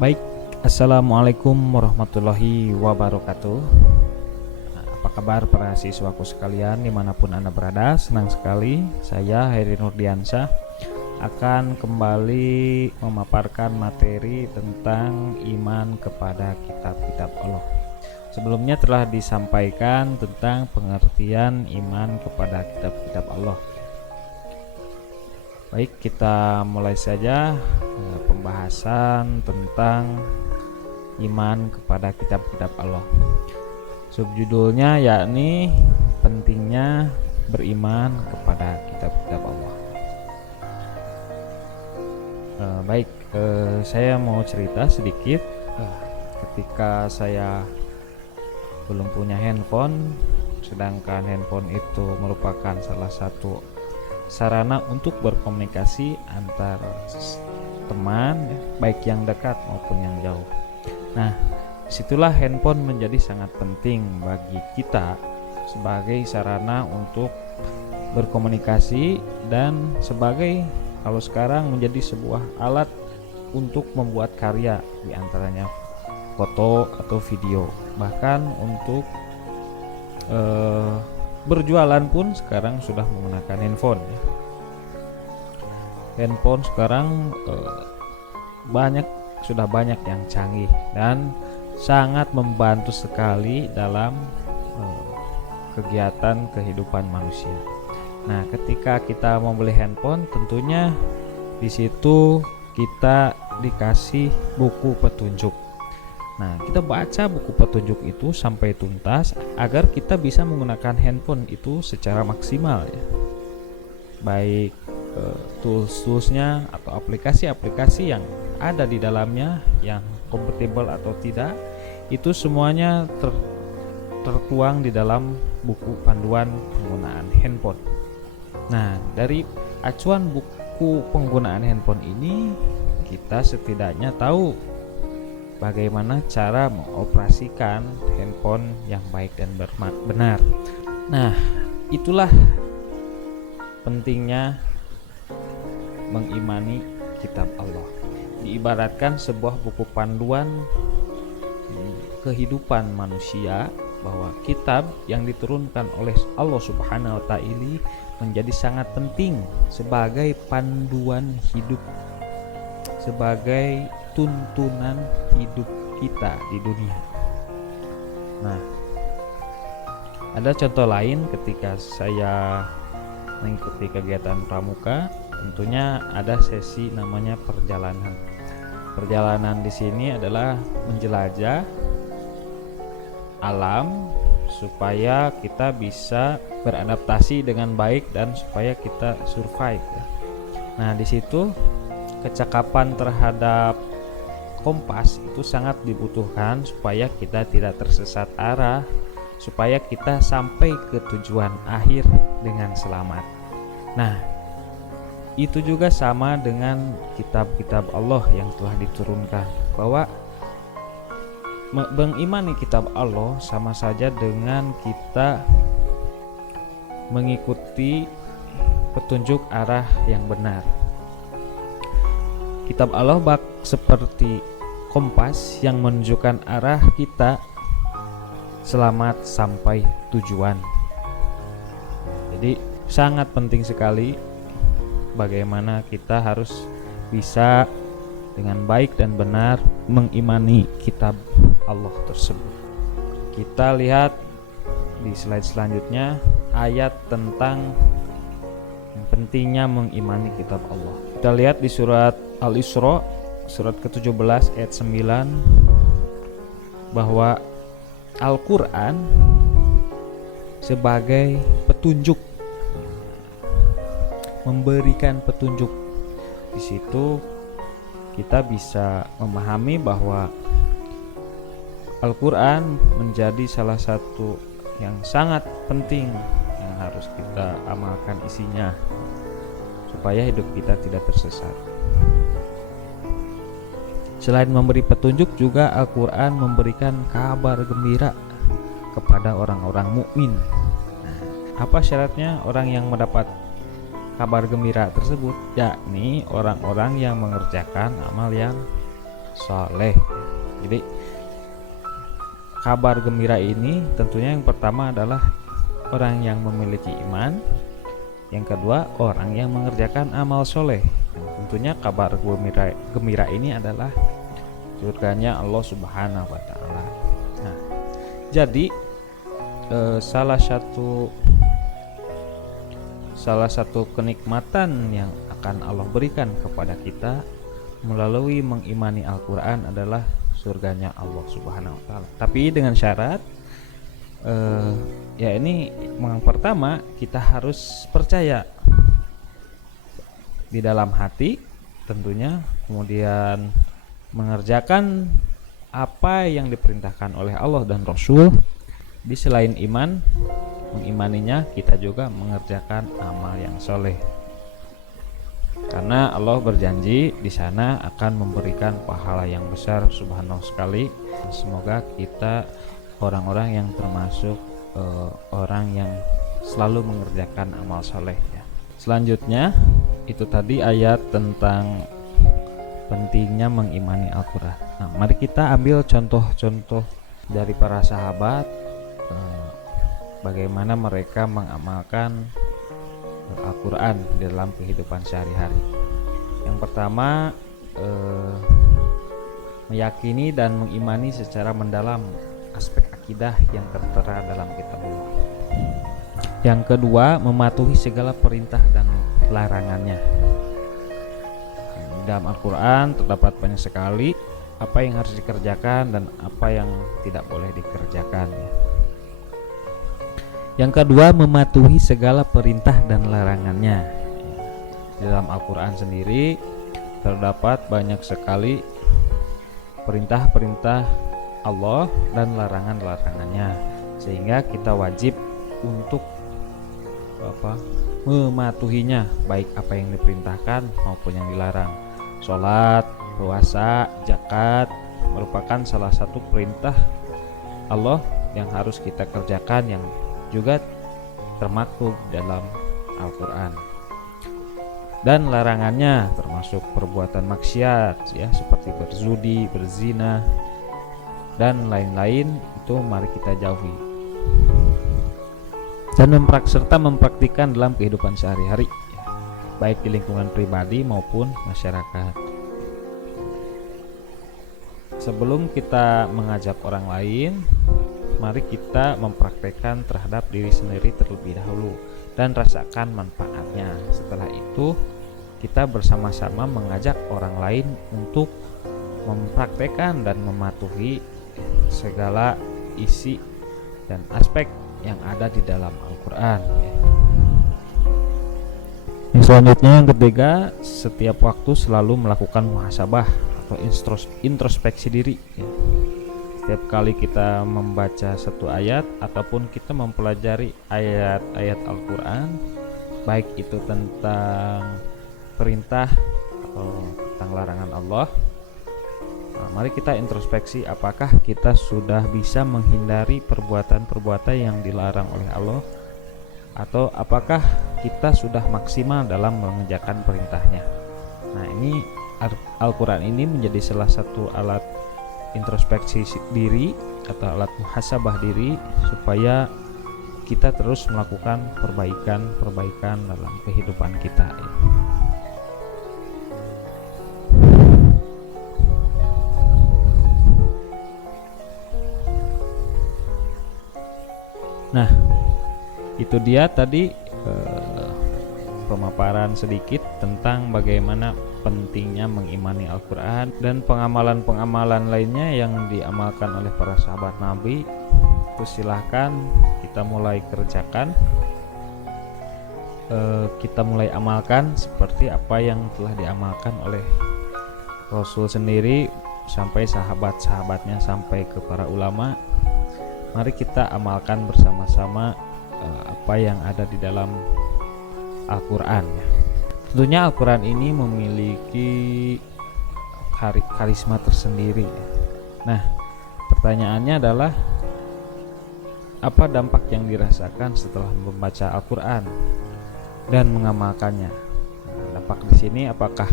Baik, Assalamualaikum warahmatullahi wabarakatuh. Apa kabar para siswaku sekalian dimanapun Anda berada? Senang sekali saya Heri Nurdiansyah akan kembali memaparkan materi tentang iman kepada kitab-kitab Allah. Sebelumnya telah disampaikan tentang pengertian iman kepada kitab-kitab Allah. Baik, kita mulai saja pembahasan tentang iman kepada kitab-kitab Allah. Subjudulnya yakni pentingnya beriman kepada kitab-kitab Allah. Saya mau cerita sedikit. Ketika saya belum punya handphone, sedangkan handphone itu merupakan salah satu sarana untuk berkomunikasi antar teman, baik yang dekat maupun yang jauh. Nah, disitulah handphone menjadi sangat penting bagi kita sebagai sarana untuk berkomunikasi dan sebagai, kalau sekarang, menjadi sebuah alat untuk membuat karya, diantaranya foto atau video, bahkan untuk berjualan pun sekarang sudah menggunakan handphone. Handphone sekarang sudah banyak yang canggih dan sangat membantu sekali dalam kegiatan kehidupan manusia. Nah, ketika kita membeli handphone, tentunya di situ kita dikasih buku petunjuk. Nah, kita baca buku petunjuk itu sampai tuntas agar kita bisa menggunakan handphone itu secara maksimal ya. Baik tools-toolsnya atau aplikasi-aplikasi yang ada di dalamnya yang kompatibel atau tidak, itu semuanya tertuang di dalam buku panduan penggunaan handphone. Nah, dari acuan buku penggunaan handphone ini kita setidaknya tahu bagaimana cara mengoperasikan handphone yang baik dan benar. Nah, itulah pentingnya mengimani kitab Allah. Diibaratkan sebuah buku panduan kehidupan manusia, bahwa kitab yang diturunkan oleh Allah Subhanahu wa Ta'ala menjadi sangat penting sebagai panduan hidup, sebagai tuntunan hidup kita di dunia. Nah, ada contoh lain ketika saya mengikuti kegiatan pramuka, tentunya ada sesi namanya perjalanan. Perjalanan di sini adalah menjelajah alam supaya kita bisa beradaptasi dengan baik dan supaya kita survive ya. Nah, di situ kecakapan terhadap kompas itu sangat dibutuhkan supaya kita tidak tersesat arah, supaya kita sampai ke tujuan akhir dengan selamat. Nah, itu juga sama dengan kitab-kitab Allah yang telah diturunkan, bahwa mengimani kitab Allah sama saja dengan kita mengikuti petunjuk arah yang benar. Kitab Allah seperti kompas yang menunjukkan arah kita selamat sampai tujuan. Jadi sangat penting sekali bagaimana kita harus bisa dengan baik dan benar mengimani kitab Allah tersebut. Kita lihat di slide selanjutnya ayat tentang pentingnya mengimani kitab Allah. Kita lihat di surat Al-Isra, surat ke-17 ayat 9, bahwa Al-Quran sebagai petunjuk, memberikan petunjuk. Di situ kita bisa memahami bahwa Al-Quran menjadi salah satu yang sangat penting yang harus kita amalkan isinya supaya hidup kita tidak tersesat. Selain memberi petunjuk, juga Al-Quran memberikan kabar gembira kepada orang-orang mukmin. Nah, apa syaratnya orang yang mendapat kabar gembira tersebut? Yakni orang-orang yang mengerjakan amal yang soleh. Jadi kabar gembira ini tentunya yang pertama adalah orang yang memiliki iman, yang kedua orang yang mengerjakan amal soleh. Tentunya kabar gembira ini adalah surganya Allah Subhanahu wa Ta'ala. Nah, jadi salah satu kenikmatan yang akan Allah berikan kepada kita melalui mengimani Al-Quran adalah surganya Allah Subhanahu wa Ta'ala. Tapi dengan syarat ya ini yang pertama kita harus percaya di dalam hati tentunya, kemudian mengerjakan apa yang diperintahkan oleh Allah dan Rasul. Di selain iman, mengimaninya, kita juga mengerjakan amal yang soleh. Karena Allah berjanji di sana akan memberikan pahala yang besar, subhanallah sekali. Semoga kita orang-orang yang termasuk orang yang selalu mengerjakan amal soleh ya. Selanjutnya itu tadi ayat tentang pentingnya mengimani Al-Quran. Nah, mari kita ambil contoh-contoh dari para sahabat, bagaimana mereka mengamalkan Al-Quran di dalam kehidupan sehari-hari. Yang pertama, meyakini dan mengimani secara mendalam aspek akidah yang tertera dalam kitabullah. Yang kedua, mematuhi segala perintah dan larangannya. Dalam Al-Quran terdapat banyak sekali apa yang harus dikerjakan dan apa yang tidak boleh dikerjakan ya. Yang kedua, mematuhi segala perintah dan larangannya. Di dalam Al-Quran sendiri terdapat banyak sekali perintah-perintah Allah dan larangan-larangannya, sehingga kita wajib untuk mematuhinya, baik apa yang diperintahkan maupun yang dilarang. Sholat, puasa, zakat merupakan salah satu perintah Allah yang harus kita kerjakan, yang juga termaktub dalam Al-Quran. Dan larangannya termasuk perbuatan maksiat ya, seperti berzudi, berzina dan lain-lain, itu mari kita jauhi dan serta mempraktikkan dalam kehidupan sehari-hari ya, baik di lingkungan pribadi maupun masyarakat. Sebelum kita mengajak orang lain, mari kita mempraktekkan terhadap diri sendiri terlebih dahulu dan rasakan manfaatnya. Setelah itu kita bersama-sama mengajak orang lain untuk mempraktekkan dan mematuhi segala isi dan aspek yang ada di dalam Al-Quran. Yang selanjutnya, yang ketiga, setiap waktu selalu melakukan muhasabah atau introspeksi diri ya. Setiap kali kita membaca satu ayat ataupun kita mempelajari ayat-ayat Al-Quran, baik itu tentang perintah atau tentang larangan Allah, mari kita introspeksi apakah kita sudah bisa menghindari perbuatan-perbuatan yang dilarang oleh Allah, atau apakah kita sudah maksimal dalam mengerjakan perintahnya. Nah, ini Al-Quran ini menjadi salah satu alat introspeksi diri atau alat muhasabah diri, supaya kita terus melakukan perbaikan dalam kehidupan kita. Nah, itu dia tadi pemaparan sedikit tentang bagaimana pentingnya mengimani Al-Quran dan pengamalan-pengamalan lainnya yang diamalkan oleh para sahabat Nabi. Terus silahkan kita mulai kerjakan, kita mulai amalkan seperti apa yang telah diamalkan oleh Rasul sendiri sampai sahabat-sahabatnya, sampai ke para ulama. Mari kita amalkan bersama-sama apa yang ada di dalam Al-Quran ya. Tentunya Al-Quran ini memiliki karisma tersendiri ya. Nah, pertanyaannya adalah apa dampak yang dirasakan setelah membaca Al-Quran dan mengamalkannya. Dampak di sini apakah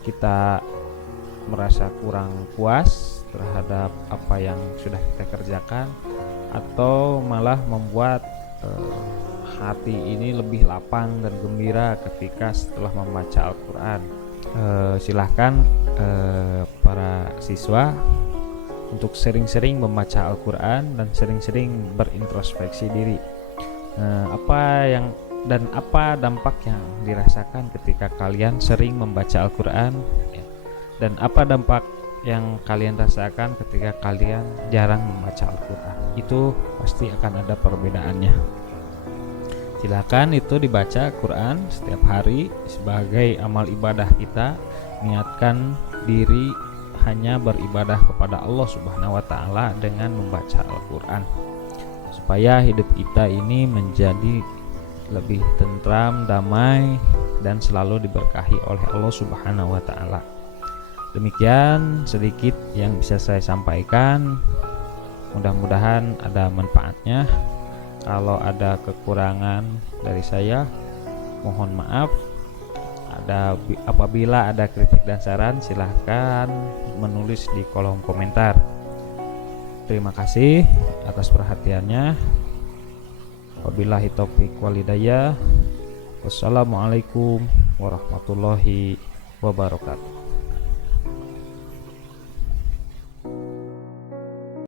kita merasa kurang puas terhadap apa yang sudah kita kerjakan, atau malah membuat hati ini lebih lapang dan gembira ketika setelah membaca Al-Quran. Silahkan para siswa untuk sering-sering membaca Al-Quran dan sering-sering berintrospeksi diri. Apa dampak yang dirasakan ketika kalian sering membaca Al-Quran, dan apa dampak yang kalian rasakan ketika kalian jarang membaca Al-Quran. Itu pasti akan ada perbedaannya. Silakan itu dibaca Quran setiap hari sebagai amal ibadah kita. Niatkan diri hanya beribadah kepada Allah Subhanahu wa Ta'ala dengan membaca Al-Quran, supaya hidup kita ini menjadi lebih tentram, damai, dan selalu diberkahi oleh Allah Subhanahu wa Ta'ala. Demikian sedikit yang bisa saya sampaikan. Mudah-mudahan ada manfaatnya. Kalau ada kekurangan dari saya, mohon maaf. Apabila ada kritik dan saran, silahkan menulis di kolom komentar. Terima kasih atas perhatiannya. Wabillahi taufiq wal hidayah. Wassalamualaikum warahmatullahi wabarakatuh.